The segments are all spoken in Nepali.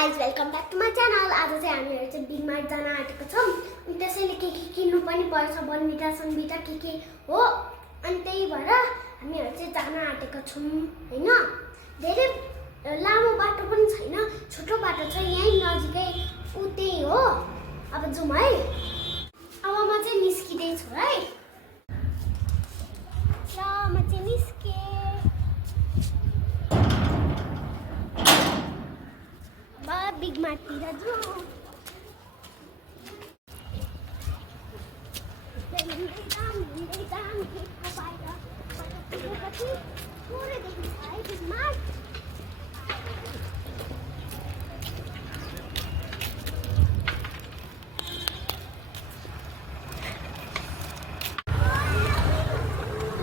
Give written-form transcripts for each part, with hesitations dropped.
Guys welcome back to my channel. आज चाहिँ हामीहरू चाहिँ बिग मार्ट जान आँटेको छौँ। अनि त्यसैले के किन्नु पनि पर्छ, बनभिटा सनभिटा के हो। अनि त्यही भएर हामीहरू चाहिँ जान आँटेको छौँ होइन। धेरै लामो बाटो पनि छैन, छोटो बाटो छ, यहीँ नजिकै उतै हो। अब जाउँ है। अब म चाहिँ निस्किँदैछु है। ल म चाहिँ निस्केँ। बिग मार्टतिर जाउँ। थोरै देखिन्छ है बिग मार्ट।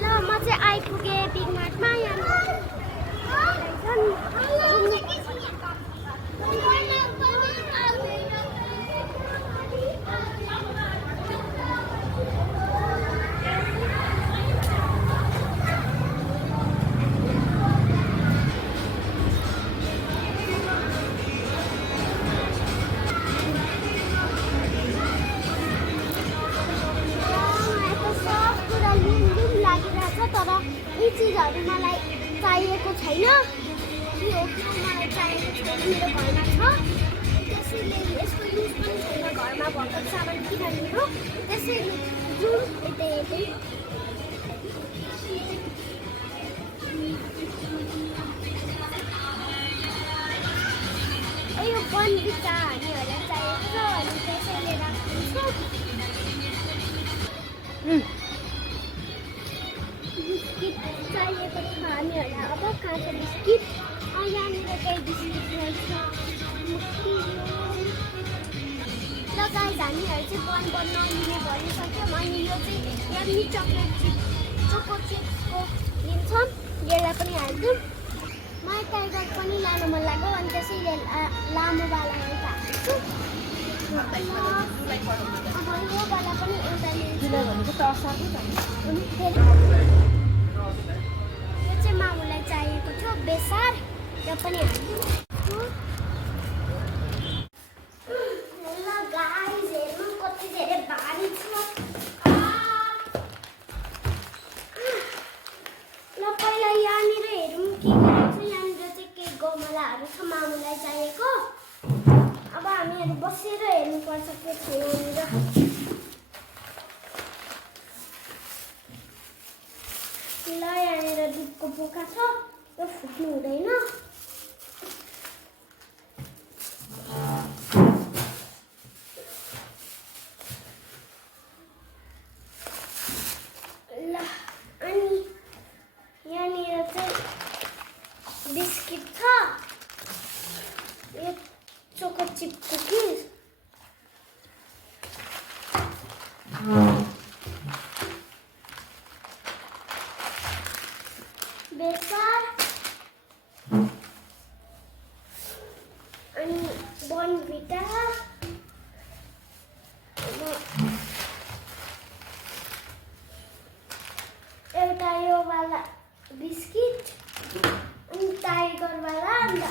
ल म चाहिँ आइपुगेँ बिग मार्टमा। तर यी चिजहरू मलाई चाहिएको छैन। के हो के मलाई चाहिएको छैन, मेरो घरमा छ। त्यसैले यसको युज पनि छैन, घरमा भएको सामान किन लिनु। त्यसैले जाउँ यतै यतै। यो बनभिटा हामीहरूलाई चाहिएको छ अनि त्यसैले राखिदिन्छु। बिस्किट चाहिएको छ हामीहरूलाई। अब कहाँ छ बिस्किट? यहाँनिर केही बिस्किट रहेछ। ल गाइज हामीहरू चाहिँ बन बनाउने भनिसक्यौँ। अनि यो चाहिँ यम्मी चकलेट चिप चोको चिप्सको लिन्छौँ। यसलाई पनि हाल्छौँ। मलाई टाइगर पनि लानु मन लाग्यो अनि त्यसैले लामोवाला एउटा हाल्छु। अब योवाला पनि एउटा लिन्छु। यो चाहिँ मामुलाई चाहिएको थियो बेसार, यो पनि हाल्छु। ल गाइज हेर्नु कति धेरै भारी छ। ल पहिला यहाँनिर हेरौँ के छ। यहाँनिर चाहिँ केही गमलाहरू छ मामुलाई चाहिएको। अब हामीहरू बसेर हेर्नुपर्छ के छ यहाँनिर। ल यहाँनिर दुधको बोका छ, यो फुट्नु हुँदैन। ल अनि यहाँनिर चाहिँ बिस्किट छ, यो चोको चिप कुकिज। बेसार अनि बनभिटा। एउटा योवाला बिस्किट अनि टाइगरवाला अन्त